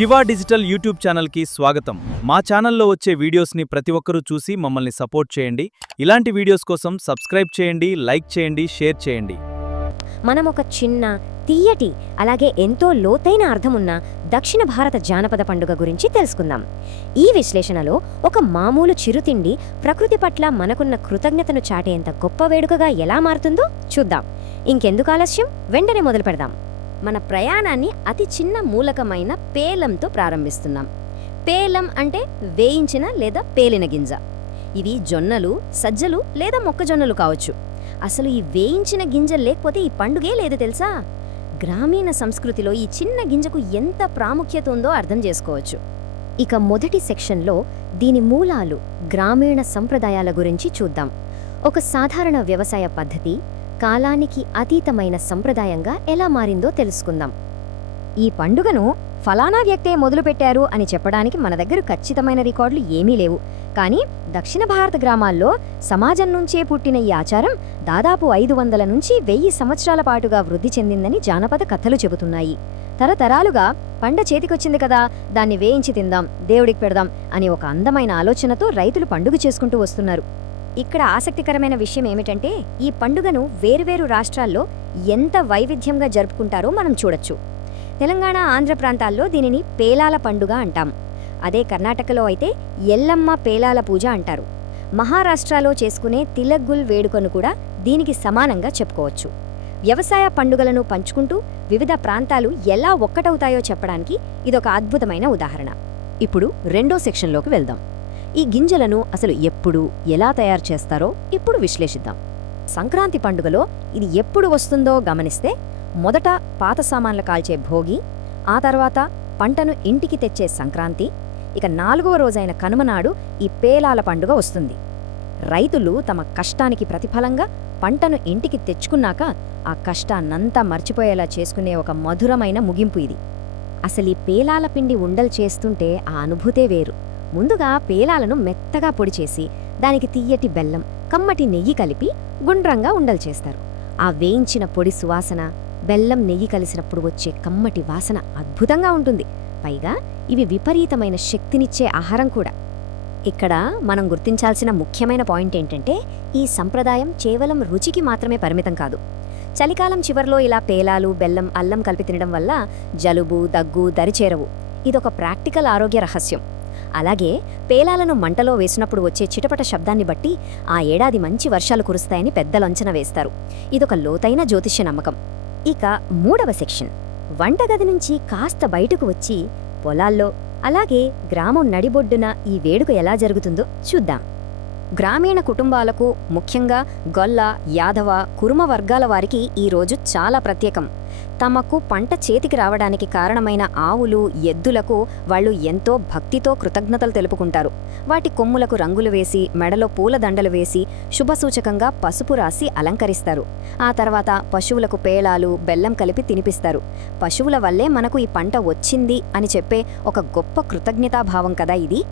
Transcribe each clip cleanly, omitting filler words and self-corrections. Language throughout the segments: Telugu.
శివ డిజిటల్ యూట్యూబ్ ఛానల్కి స్వాగతం. మా ఛానల్లో వచ్చే వీడియోస్ని ప్రతి ఒక్కరూ చూసి మమ్మల్ని సపోర్ట్ చేయండి. ఇలాంటి వీడియోస్ కోసం సబ్స్క్రైబ్ చేయండి, లైక్ చేయండి, షేర్ చేయండి. మనం ఒక చిన్న తీయటి అలాగే ఎంతో లోతైన అర్థమున్న దక్షిణ భారత జానపద పండుగ గురించి తెలుసుకుందాం. ఈ విశ్లేషణలో ఒక మామూలు చిరుతిండి ప్రకృతి పట్ల మనకున్న కృతజ్ఞతను చాటేంత గొప్ప వేడుకగా ఎలా మారుతుందో చూద్దాం. ఇంకెందుకు ఆలస్యం, వెంటనే మొదలు పెడదాం. మన ప్రయాణాన్ని అతి చిన్న మూలకమైన పేలంతో ప్రారంభిస్తున్నాం. పేలం అంటే వేయించిన లేదా పేలిన గింజ. ఇవి జొన్నలు, సజ్జలు లేదా మొక్కజొన్నలు కావచ్చు. అసలు ఈ వేయించిన గింజ లేకపోతే ఈ పండుగే లేదు తెలుసా? గ్రామీణ సంస్కృతిలో ఈ చిన్న గింజకు ఎంత ప్రాముఖ్యత ఉందో అర్థం చేసుకోవచ్చు. ఇక మొదటి సెక్షన్లో దీని మూలాలు, గ్రామీణ సంప్రదాయాల గురించి చూద్దాం. ఒక సాధారణ వ్యవసాయ పద్ధతి కాలానికి అతీతమైన సంప్రదాయంగా ఎలా మారిందో తెలుసుకుందాం. ఈ పండుగను ఫలానా వ్యక్తే మొదలుపెట్టారు అని చెప్పడానికి మన దగ్గర ఖచ్చితమైన రికార్డులు ఏమీ లేవు. కానీ దక్షిణ భారత గ్రామాల్లో సమాజం నుంచే పుట్టిన ఈ ఆచారం దాదాపు 500 నుంచి 1000 సంవత్సరాల పాటుగా వృద్ధి చెందిందని జానపద కథలు చెబుతున్నాయి. తరతరాలుగా పంట చేతికొచ్చింది కదా, దాన్ని వేయించి తిందాం, దేవుడికి పెడదాం అని ఒక అందమైన ఆలోచనతో రైతులు పండుగ చేసుకుంటూ వస్తున్నారు. ఇక్కడ ఆసక్తికరమైన విషయం ఏమిటంటే, ఈ పండుగను వేరువేరు రాష్ట్రాల్లో ఎంత వైవిధ్యంగా జరుపుకుంటారో మనం చూడొచ్చు. తెలంగాణ, ఆంధ్ర ప్రాంతాల్లో దీనిని పేలాల పండుగ అంటాం. అదే కర్ణాటకలో అయితే ఎల్లమ్మ పేలాల పూజ అంటారు. మహారాష్ట్రలో చేసుకునే తిలగ్గుల్ వేడుకను కూడా దీనికి సమానంగా చెప్పుకోవచ్చు. వ్యవసాయ పండుగలను పంచుకుంటూ వివిధ ప్రాంతాలు ఎలా ఒక్కటవుతాయో చెప్పడానికి ఇదొక అద్భుతమైన ఉదాహరణ. ఇప్పుడు రెండో సెక్షన్లోకి వెళ్దాం. ఈ గింజలను అసలు ఎప్పుడు, ఎలా తయారు చేస్తారో ఇప్పుడు విశ్లేషిద్దాం. సంక్రాంతి పండుగలో ఇది ఎప్పుడు వస్తుందో గమనిస్తే, మొదట పాత సామాన్లు కాల్చే భోగి, ఆ తర్వాత పంటను ఇంటికి తెచ్చే సంక్రాంతి, ఇక 4వ రోజైన కనుమనాడు ఈ పేలాల పండుగ వస్తుంది. రైతులు తమ కష్టానికి ప్రతిఫలంగా పంటను ఇంటికి తెచ్చుకున్నాక ఆ కష్టాన్నంతా మర్చిపోయేలా చేసుకునే ఒక మధురమైన ముగింపు ఇది. అసలీ పేలాల పిండి ఉండలు చేస్తుంటే ఆ అనుభూతే వేరు. ముందుగా పేలాలను మెత్తగా పొడి చేసి దానికి తియ్యటి బెల్లం, కమ్మటి నెయ్యి కలిపి గుండ్రంగా ఉండలు చేస్తారు. ఆ వేయించిన పొడి సువాసన, బెల్లం నెయ్యి కలిసినప్పుడు వచ్చే కమ్మటి వాసన అద్భుతంగా ఉంటుంది. పైగా ఇవి విపరీతమైన శక్తినిచ్చే ఆహారం కూడా. ఇక్కడ మనం గుర్తించాల్సిన ముఖ్యమైన పాయింట్ ఏంటంటే, ఈ సంప్రదాయం కేవలం రుచికి మాత్రమే పరిమితం కాదు. చలికాలం చివర్లో ఇలా పేలాలు, బెల్లం, అల్లం కలిపి తినడం వల్ల జలుబు, దగ్గు దరిచేరవు. ఇదొక ప్రాక్టికల్ ఆరోగ్య రహస్యం. అలాగే పేలాలను మంటలో వేసినప్పుడు వచ్చే చిటపట శబ్దాన్ని బట్టి ఆ ఏడాది మంచి వర్షాలు కురుస్తాయని పెద్దలు అంచనా వేస్తారు. ఇదొక లోతైన జ్యోతిష్య నమ్మకం. ఇక 3వ సెక్షన్, వంటగది నుంచి కాస్త బయటకు వచ్చి పొలాల్లో, అలాగే గ్రామం నడిబొడ్డున ఈ వేడుక ఎలా జరుగుతుందో చూద్దాం. గ్రామీణ కుటుంబాలకు, ముఖ్యంగా గొల్ల, యాదవ, కురుమ వర్గాల వారికి ఈ రోజు చాలా ప్రత్యేకం. తమకు పంట చేతికి రావడానికి కారణమైన ఆవులు, ఎద్దులకు వాళ్ళు ఎంతో భక్తితో కృతజ్ఞతలు తెలుపుకుంటారు. వాటి కొమ్ములకు రంగులు వేసి, మెడలో పూలదండలు వేసి, శుభసూచకంగా పసుపు రాసి అలంకరిస్తారు. ఆ తర్వాత పశువులకు పేలాలు, బెల్లం కలిపి తినిపిస్తారు. పశువుల వల్లే మనకు ఈ పంట వచ్చింది అని చెప్పే ఒక గొప్ప కృతజ్ఞతాభావం కదా ఇది.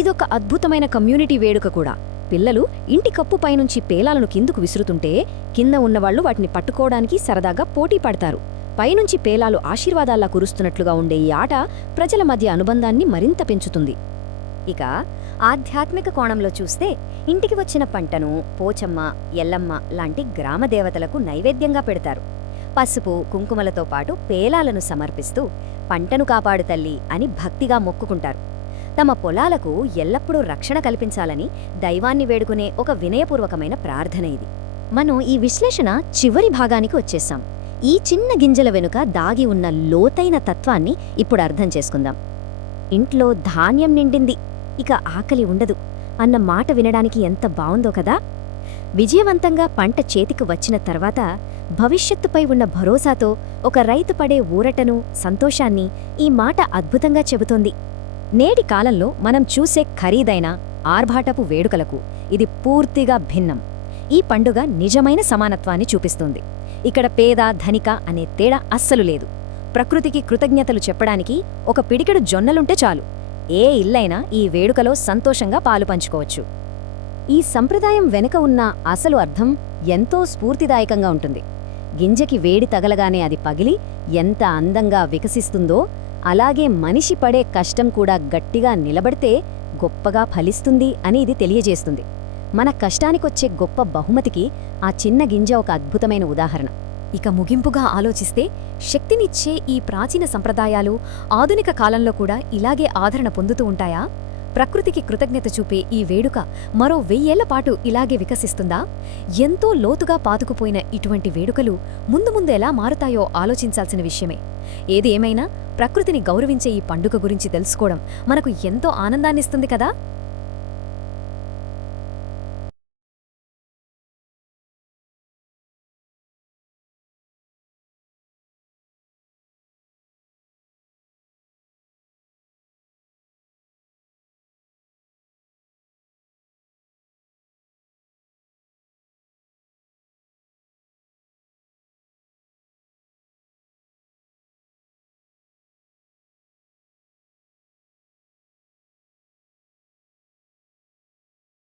ఇదొక అద్భుతమైన కమ్యూనిటీ వేడుక కూడా. పిల్లలు ఇంటి కప్పు పైనుంచి పేలాలను కిందకు విసురుతుంటే కింద ఉన్నవాళ్లు వాటిని పట్టుకోవడానికి సరదాగా పోటీ పడతారు. పైనుంచి పేలాలు ఆశీర్వాదాల్లా కురుస్తున్నట్లుగా ఉండే ఈ ఆట ప్రజల మధ్య అనుబంధాన్ని మరింత పెంచుతుంది. ఇక ఆధ్యాత్మిక కోణంలో చూస్తే, ఇంటికి వచ్చిన పంటను పోచమ్మ, ఎల్లమ్మ లాంటి గ్రామదేవతలకు నైవేద్యంగా పెడతారు. పసుపు, కుంకుమలతో పాటు పేలాలను సమర్పిస్తూ పంటను కాపాడు తల్లి అని భక్తిగా మొక్కుకుంటారు. తమ పొలాలకు ఎల్లప్పుడూ రక్షణ కల్పించాలని దైవాన్ని వేడుకునే ఒక వినయపూర్వకమైన ప్రార్థన ఇది. మనం ఈ విశ్లేషణ చివరి భాగానికి వచ్చేశాం. ఈ చిన్న గింజల వెనుక దాగి ఉన్న లోతైన తత్వాన్ని ఇప్పుడు అర్థం చేసుకుందాం. ఇంట్లో ధాన్యం నిండింది, ఇక ఆకలి ఉండదు అన్న మాట వినడానికి ఎంత బావుందో కదా. విజయవంతంగా పంట చేతికి వచ్చిన తర్వాత భవిష్యత్తుపై ఉన్న భరోసాతో ఒక రైతు పడే ఊరటను, సంతోషాన్ని ఈ మాట అద్భుతంగా చెబుతోంది. నేటి కాలంలో మనం చూసే ఖరీదైన, ఆర్భాటపు వేడుకలకు ఇది పూర్తిగా భిన్నం. ఈ పండుగ నిజమైన సమానత్వాన్ని చూపిస్తుంది. ఇక్కడ పేద, ధనిక అనే తేడా అస్సలు లేదు. ప్రకృతికి కృతజ్ఞతలు చెప్పడానికి ఒక పిడికెడు జొన్నలుంటే చాలు, ఏ ఇల్లైనా ఈ వేడుకలో సంతోషంగా పాలు పంచుకోవచ్చు. ఈ సంప్రదాయం వెనుక ఉన్న అసలు అర్థం ఎంతో స్ఫూర్తిదాయకంగా ఉంటుంది. గింజకి వేడి తగలగానే అది పగిలి ఎంత అందంగా వికసిస్తుందో, అలాగే మనిషి పడే కష్టం కూడా గట్టిగా నిలబడితే గొప్పగా ఫలిస్తుంది అని ఇది తెలియజేస్తుంది. మన కష్టానికొచ్చే గొప్ప బహుమతికి ఆ చిన్న గింజ ఒక అద్భుతమైన ఉదాహరణ. ఇక ముగింపుగా ఆలోచిస్తే శక్తినిచ్చే ఈ ప్రాచీన సంప్రదాయాలు ఆధునిక కాలంలో కూడా ఇలాగే ఆదరణ పొందుతూ ఉంటాయా? ప్రకృతికి కృతజ్ఞత చూపే ఈ వేడుక మరో 1000 ఏళ్ల పాటు ఇలాగే వికసిస్తుందా? ఎంతో లోతుగా పాతుకుపోయిన ఇటువంటి వేడుకలు ముందు ముందు ఎలా మారుతాయో ఆలోచించాల్సిన విషయమే. ఏది ఏమైనా ప్రకృతిని గౌరవించే ఈ పండుగ గురించి తెలుసుకోవడం మనకు ఎంతో ఆనందాన్నిస్తుంది కదా.